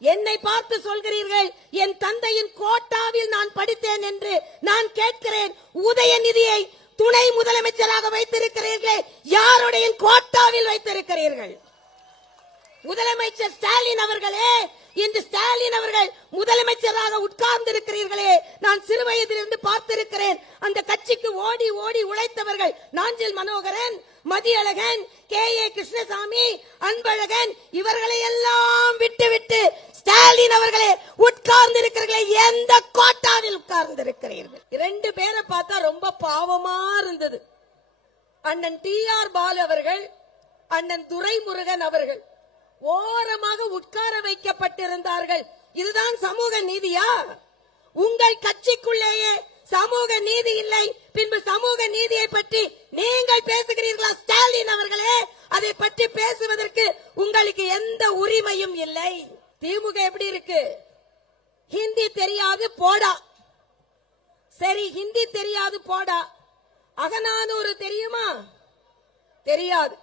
என்னை பார்த்து சொல்கிறீர்கள் என் தந்தையின் கோட்டாவில் நான் படித்தேன் என்று நான் கேட்கிறேன். உதயநிதியை துணை முதலமைச்சராக வைத்திருக்கிறீர்களே, யாருடைய கோட்டாவில் வைத்திருக்கிறீர்கள்? முதலமைச்சர் ஸ்டாலின் அவர்களே, இன்று ஸ்டாலின் அவர்கள் முதலமைச்சராக உட்கார்ந்து இருக்கிறீர்களே, நான் சிறு வயதிலிருந்து பார்த்திருக்கிறேன். அந்த கட்சிக்கு ஓடி ஓடி உழைத்தவர்கள் நாஞ்சில் மனோகரன், மதியழகன், கே.ஏ. கிருஷ்ணசாமி, அன்பழகன், இவர்களை எல்லாம் விட்டு ஸ்டாலின் அவர்களே உட்கார்ந்து இருக்கிறீர்களே, எந்த கோட்டாவில் உட்கார்ந்து இருக்கிறீர்கள்? இரண்டு பேரை பார்த்தா ரொம்ப பாவமா இருந்தது. அண்ணன் டி.ஆர். பாலு அவர்கள், அண்ணன் துரைமுருகன் அவர்கள் ஓரமாக உட்கார வைக்கப்பட்டிருந்தார்கள். இதுதான் சமூக நீதியா? உங்கள் கட்சிக்குள்ளேயே சமூக நீதி இல்லை, பின்பு சமூக நீதியை பற்றி நீங்கள் பேசுகிறீர்களா? ஸ்டாலின் அவர்களே, அதை பற்றி பேசுவதற்கு உங்களுக்கு எந்த உரிமையும் இல்லை. திமுக எப்படி இருக்கு? ஹிந்தி தெரியாது போடா. சரி, ஹிந்தி தெரியாது போடா. அகநானூறு தெரியுமா? தெரியாது.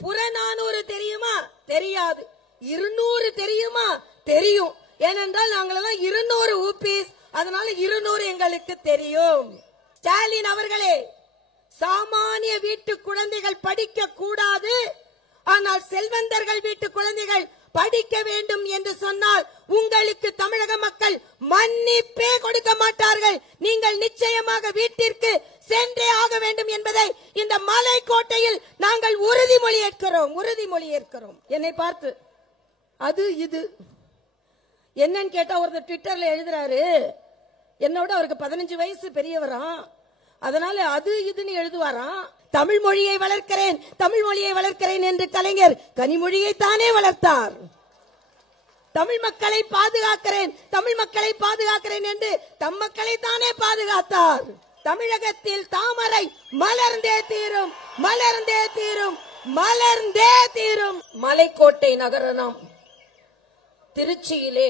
புறநானூறு தெரியுமா? தெரியாது. 200 தெரியுமா? தெரியும். ஏனென்றால் நாங்களெல்லாம் 200 ஊபிஸ், அதனால 200 எங்களுக்கு தெரியும். ஸ்டாலின் அவர்களே, சாமானிய வீட்டு குழந்தைகள் படிக்க கூடாது, ஆனால் செல்வந்தர்கள் வீட்டு குழந்தைகள் படிக்க வேண்டும் என்று சொன்னால் உங்களுக்கு தமிழக மக்கள் மன்னிப்பே கொடுக்க மாட்டார்கள். நீங்கள் நிச்சயமாக வீட்டிற்கு சென்றே ஆக வேண்டும் என்பதை இந்த மலைக்கோட்டையில் நாங்கள் உறுதிமொழி ஏற்கிறோம். என்னை பார்த்து அது இது என்னன்னு கேட்டா ஒருத்தர் ட்விட்டர்ல எழுதுறாரு, என்னோட அவருக்கு 15 வயசு பெரியவராம், அதனால அது இதுன்னு எழுதுவாராம். தமிழ் மொழியை வளர்க்கிறேன் என்று கலைஞர் கனிமொழியை தானே வளர்த்தார். தமிழ் மக்களை பாதுகாக்கிறேன் என்று தம் மக்களை தானே பாதுகாத்தார். தமிழகத்தில் தாமரை மலர்ந்தே தீரும். மலைக்கோட்டை நகரம் திருச்சியிலே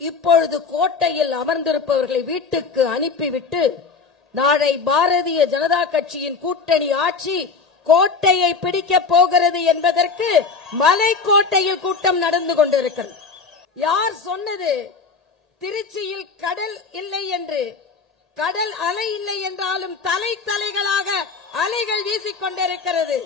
இப்பொழுது கோட்டையில் அமர்ந்திருப்பவர்களை வீட்டுக்கு அனுப்பிவிட்டு நாளை பாரதிய ஜனதா கட்சியின் கூட்டணி ஆட்சி கோட்டையை பிடிக்க போகிறது என்பதற்கு மலைக்கோட்டையில் கூட்டம் நடந்து கொண்டிருக்கிறது. யார் சொன்னது திருச்சியில் கடல் இல்லை என்று? கடல் அலை இல்லை என்றாலும் தலைகளாக அலைகள் வீசிக்கொண்டிருக்கிறது.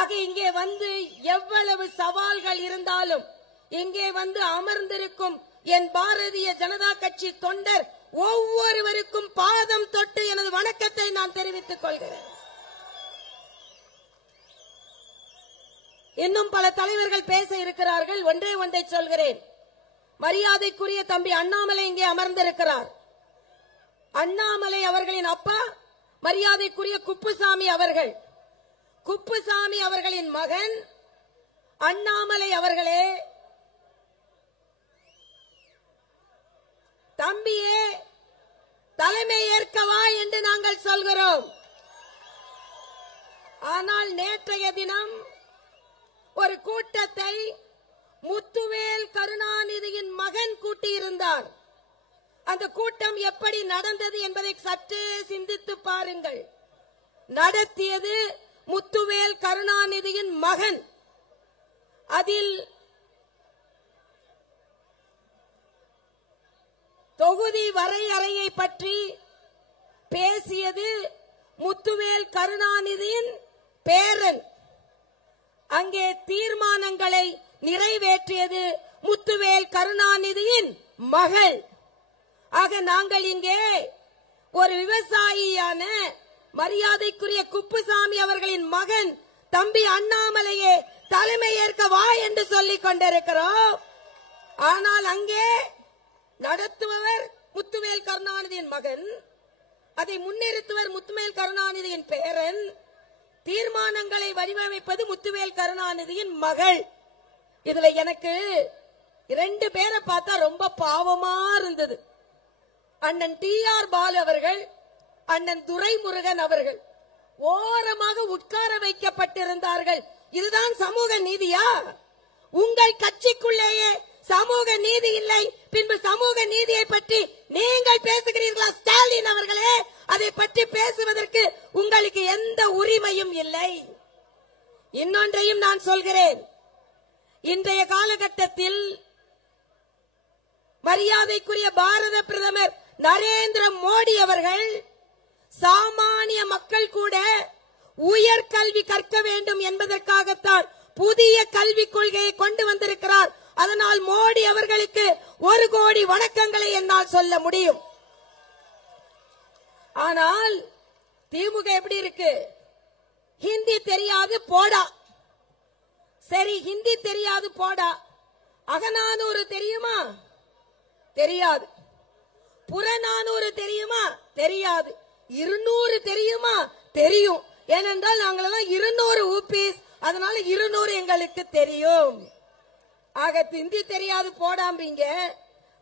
ஆக இங்கே வந்து எவ்வளவு சவால்கள் இருந்தாலும் இங்கே வந்து அமர்ந்திருக்கும் என் பாரதிய ஜனதா கட்சி தொண்டர் ஒவ்வொருவருக்கும் பாதம் தொட்டு எனது வணக்கத்தை நான் தெரிவித்துக் கொள்கிறேன். இன்னும் பல தலைவர்கள் பேச இருக்கிறார்கள். ஒன்றை சொல்கிறேன். மரியாதைக்குரிய தம்பி அண்ணாமலை இங்கே அமர்ந்திருக்கிறார். அண்ணாமலை அவர்களின் அப்பா மரியாதைக்குரிய குப்புசாமி அவர்களின் மகன் அண்ணாமலை அவர்களே, தம்பியே தலைமை ஏற்கவா என்று நாங்கள் சொல்கிறோம். ஆனால் நேற்றைய தினம் ஒரு கூட்டத்தை முத்துவேல் கருணாநிதியின் மகன் கூட்டியிருந்தார். அந்த கூட்டம் எப்படி நடந்தது என்பதை சற்றே சிந்தித்து பாருங்கள். நடத்தியது முத்துவேல் கருணாநிதியின் மகன். அதில் தொகுதி வரையறையை பற்றி பேசியது முத்துவேல் கருணாநிதியின் பேரன். அங்கே தீர்மானங்களை நிறைவேற்றியது முத்துவேல் கருணாநிதியின் மகள். ஆக நாங்கள் இங்கே ஒரு விவசாயியான மரியாதைக்குரிய குப்புசாமி அவர்களின் மகன் தம்பி அண்ணாமலையே தலைமை ஏற்க வா என்று சொல்லிக் கொண்டிருக்கிறோம். ஆனால் அங்கே நடத்துபவர் முத்துவேல் கருணாநிதியின் மகன், அதை முன்னிறுத்துவர் முத்துவேல் கருணாநிதியின் பேரன், தீர்மானங்களை வடிவமைப்பது முத்துவேல் கருணாநிதியின் மகள். இதுல எனக்கு 2 பேரை பார்த்தா ரொம்ப பாவமா இருந்தது. அண்ணன் டி.ஆர். பாலு அவர்கள், அண்ணன் துரைமுருகன் அவர்கள் ஓரமாக உட்கார வைக்கப்பட்டிருந்தார்கள். இதுதான் சமூக நீதியா? உங்கள் கட்சிக்குள்ளேயே சமூக நீதி இல்லை, பின்பு சமூக நீதியை பற்றி நீங்கள் பேசுகிறீர்களா? ஸ்டாலின் அவர்களே, அதை பற்றி பேசுவதற்கு உங்களுக்கு எந்த உரிமையும் இல்லை. இன்னொன்றையும் நான் சொல்கிறேன். இன்றைய காலகட்டத்தில் மரியாதைக்குரிய பாரத பிரதமர் நரேந்திர மோடி அவர்கள் சாமானிய மக்கள் கூட உயர்கல்வி கற்க வேண்டும் என்பதற்காகத்தான் புதிய கல்விக் கொள்கையை கொண்டு வந்திருக்கிறார். அதனால் மோடி அவர்களுக்கு 1 கோடி வணக்கங்களை என்னால் சொல்ல முடியும். ஆனால் திமுக எப்படி இருக்கு? ஹிந்தி தெரியாது போடா. சரி, ஹிந்தி தெரியாது போடா. அகநானூறு தெரியுமா? தெரியாது. புறநானூறு தெரியுமா? தெரியாது. 200 தெரியுமா? தெரியும். ஏனென்றால் நாங்களெல்லாம் 200 ஊபிஸ், அதனால 200 எங்களுக்கு தெரியும். ஆக ஹிந்தி தெரியாது போடாம்பீங்க.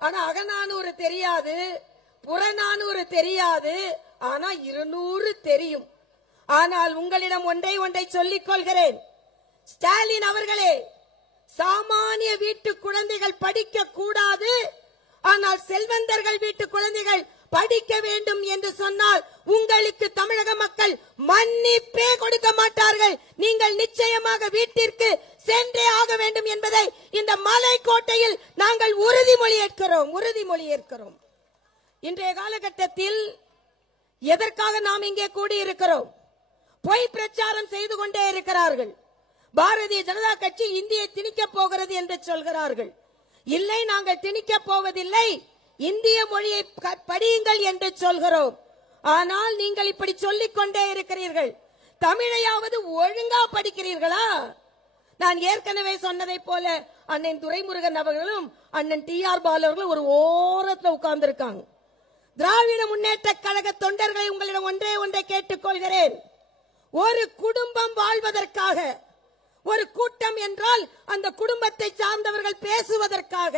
ஆனா அகநானூறு தெரியாது, புறநானூறு தெரியாது, ஆனா 200 தெரியும். ஆனால் உங்களிடம் ஒன்றை சொல்லிக் கொள்கிறேன். ஸ்டாலின் அவர்களே, சாமானிய வீட்டு குழந்தைகள் படிக்க கூடாது, ஆனால் செல்வந்தர்கள் வீட்டு குழந்தைகள் படிக்க வேண்டும் என்று சொன்னால் உங்களுக்கு தமிழக மக்கள் மன்னிப்பே கொடுக்க மாட்டார்கள். நீங்கள் நிச்சயமாக வீட்டிற்கு சென்றே ஆக வேண்டும் என்பதை இந்த மலைக்கோட்டையில் நாங்கள் உறுதிமொழி ஏற்கிறோம். இன்றைய காலகட்டத்தில் எதற்காக நாம் இங்கே கூடியிருக்கிறோம்? பொய் பிரச்சாரம் செய்து கொண்டே இருக்கிறார்கள். பாரதிய ஜனதா கட்சி இந்தியை திணிக்கப் போகிறது என்று சொல்கிறார்கள். இல்லை, நாங்கள் திணிக்கப் போவதில்லை, இந்திய மொழியை படியுங்கள் என்று சொல்கிறோம். ஆனால் நீங்கள் இப்படி சொல்லிக் கொண்டே இருக்கிறீர்கள். தமிழையாவது ஒழுங்கா படிக்கிறீர்களா? நான் ஏற்கனவே சொன்னதை போல அண்ணன் துரைமுருகன் அவர்களும் அண்ணன் டி.ஆர். பாலு அவர்களும் ஒரு ஓரத்தில் உட்கார்ந்து இருக்காங்க. திராவிட முன்னேற்ற கழக தொண்டர்களை உங்களிடம் ஒன்றை கேட்டுக்கொள்கிறேன். ஒரு குடும்பம் வாழ்வதற்காக, ஒரு கூட்டம் என்றால் அந்த குடும்பத்தை சார்ந்தவர்கள் பேசுவதற்காக,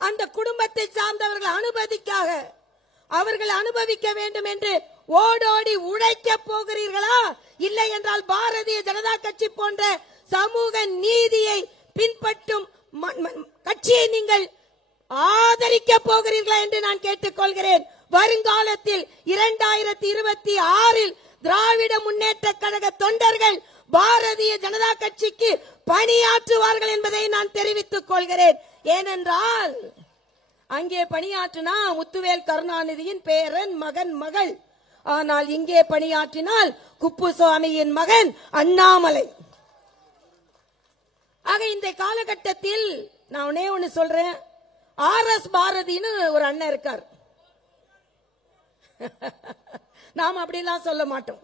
அந்த குடும்பத்தை சார்ந்தவர்கள் அனுமதிக்காக, அவர்கள் அனுபவிக்க வேண்டும் என்று ஓடோடி உழைக்க போகிறீர்களா? இல்லை என்றால் பாரதிய ஜனதா கட்சி போன்ற சமூக நீதியை பின்பற்றும் கட்சியை நீங்கள் ஆதரிக்க போகிறீர்களா என்று நான் கேட்டுக்கொள்கிறேன். வருங்காலத்தில் 2026 திராவிட முன்னேற்ற கழக தொண்டர்கள் பாரதிய ஜனதா கட்சிக்கு பணியாற்றுவார்கள் என்பதை நான் தெரிவித்துக் கொள்கிறேன். ஏனென்றால் அங்கே பணியாற்றினா முத்துவேல் கருணாநிதியின் பேரன், மகன், மகள். ஆனால் இங்கே பணியாற்றினால் குப்புசாமியின் மகன் அண்ணாமலை. ஆக இந்த காலகட்டத்தில் நான் ஒண்ணு சொல்றேன். RS பாரதின்னு ஒரு அண்ணன் இருக்கார். நாம அப்படிலாம் சொல்ல மாட்டோம்.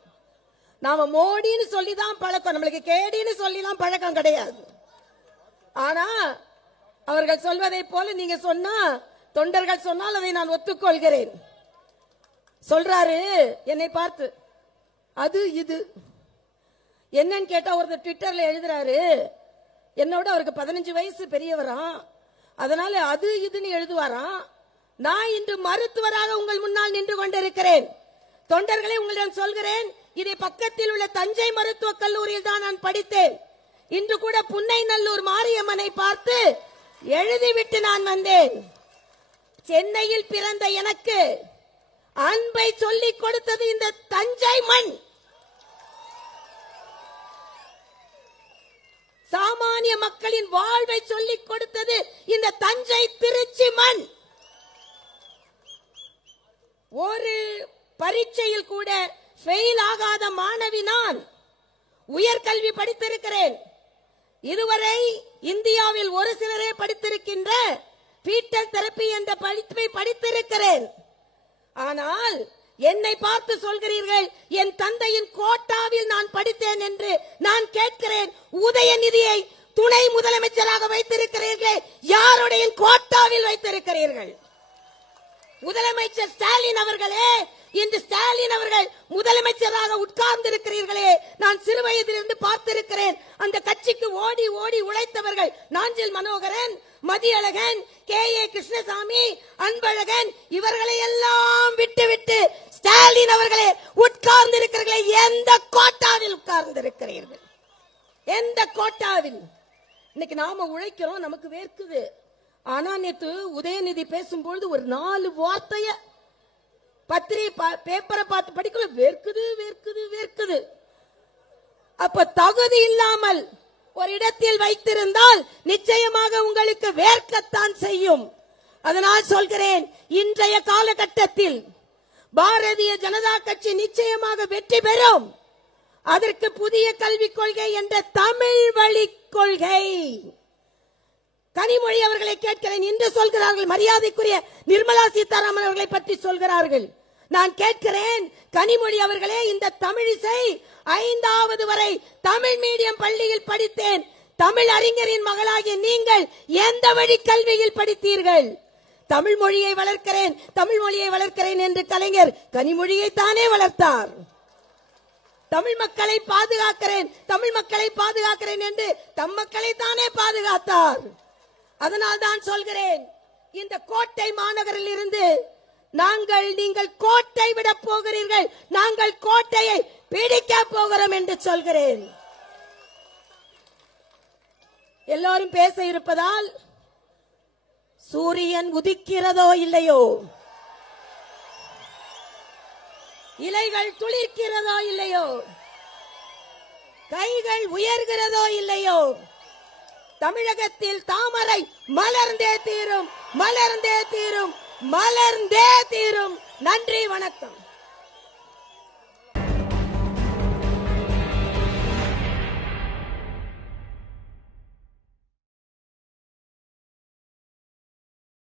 நாம மோடின்னு சொல்லிதான் பழக்கம், நம்மளுக்கு கேடின்னு சொல்லிலாம் பழக்கம் கிடையாது. ஆனா அவர்கள் சொல்வதை போல நீங்க சொன்னா, தொண்டர்கள் சொன்னால் அதை நான் ஒத்துக்கொள்கிறேன். சொல்றாரு என்னை பார்த்து, அது இது என்னன்னு கேட்டா ஒருத்தர் ட்விட்டர்ல எழுதுறாரு, என்னோட அவருக்கு 15 வயசு பெரியவராம், அதனால அது இதுன்னு எழுதுவாராம். நான் இன்று மருத்துவராக உங்கள் முன்னால் நின்று கொண்டிருக்கிறேன். தொண்டர்களை உங்களிடம் சொல்கிறேன், இதை பக்கத்தில் உள்ள தஞ்சை மருத்துவக் கல்லூரியில் தான் நான் படித்தேன். இன்று கூட புன்னைநல்லூர் மாரியம்மனை பார்த்து எழுதிவிட்டு நான் வந்தேன். சென்னையில் பிறந்த எனக்கு அன்பை சொல்லிக் கொடுத்தது இந்த தஞ்சை மண். சாமானிய மக்களின் வாழ்வை சொல்லிக் கொடுத்தது இந்த தஞ்சை திருச்சி மண். ஒரு பரீட்சையில் கூட ஃபெயில் ஆகாத மாணவி நான். உயர்கல்வி படித்திருக்கிறேன். இதுவரை இந்தியாவில் ஒரு சிலரே படித்திருக்கின்ற பீட்டல் தெரப்பி என்ற படிப்பை படித்திருக்கிறேன். ஆனால் என்னை பார்த்து சொல்கிறீர்கள் என் தந்தையின் கோட்டாவில் நான் படித்தேன் என்று. நான் கேட்கிறேன், உதயநிதியை துணை முதலமைச்சராக வைத்திருக்கிறீர்களே, யாருடைய கோட்டாவில் வைத்திருக்கிறீர்கள்? முதலமைச்சர் ஸ்டாலின் அவர்களே, இன்று ஸ்டாலின் அவர்கள் முதலமைச்சராக உட்கார்ந்து இருக்கிறீர்களே, நான் சிறு வயதிலிருந்து பார்த்திருக்கிறேன். அந்த கட்சிக்கு ஓடி ஓடி உழைத்தவர்கள் நாஞ்சில் மனோகரன், மதியழகன், K.A. கிருஷ்ணசாமி, அன்பழகன், இவர்களை எல்லாம் விட்டு ஸ்டாலின் அவர்களே உட்கார்ந்து இருக்கிறீர்களே, எந்த கோட்டாவில் உட்கார்ந்து இருக்கிறீர்கள்? எந்த கோட்டாவில்? இன்னைக்கு நாம உழைக்கிறோம், நமக்கு வேர்க்குது. ஆனா நேற்று உதயநிதி பேசும்பொழுது ஒரு 4 வார்த்தைய பேப்பரை பார்த்து படிக்கல, வேர்க்குது வேர்க்குது வேர்க்குது. அப்ப தகுதி இல்லாமல் ஒரு இடத்தில் வைத்திருந்தால் நிச்சயமாக உங்களுக்கு வேர்க்கத்தான் செய்யும். அதனால் சொல்கிறேன், இன்றைய காலகட்டத்தில் பாரதிய ஜனதா கட்சி நிச்சயமாக வெற்றி பெறும். அதற்கு புதிய கல்விக் கொள்கை என்ற தமிழ் வழி கொள்கை. கனிமொழி அவர்களை கேட்கிறேன். இன்று சொல்கிறார்கள், மரியாதைக்குரிய நிர்மலா சீதாராமன் அவர்களை பற்றி சொல்கிறார்கள். நான் கேட்கிறேன், கனிமொழி அவர்களே, இந்த தமிழிசை 5வது வரை தமிழ் மீடியம் பள்ளியில் படித்தேன். தமிழ் அறிஞரின் மகளாகிய நீங்கள் எந்த வழி கல்வியில் படித்தீர்கள்? தமிழ் மொழியை வளர்க்கிறேன், தமிழ் மொழியை வளர்க்கிறேன் என்று கலைஞர் கனிமொழியை தானே வளர்த்தார். தமிழ் மக்களை பாதுகாக்கிறேன், தமிழ் மக்களை பாதுகாக்கிறேன் என்று தம் மக்களை தானே பாதுகாத்தார். அதனால் தான் சொல்கிறேன், இந்த கோட்டை மாநகரில் இருந்து நீங்கள் கோட்டை விட போகிறீர்கள், நாங்கள் கோட்டையை பிடிக்க போகிறோம் என்று சொல்கிறேன். எல்லோரும் பேச இருப்பதால் சூரியன் உதிக்கிறதோ இல்லையோ, இலைகள் துளிர்க்கிறதோ இல்லையோ, கைகள் உயர்கிறதோ இல்லையோ, தமிழகத்தில் தாமரை மலர்ந்தே தீரும், மலர்ந்தே தீரும், மலர்ந்தே தீரும். நன்றி, வணக்கம்.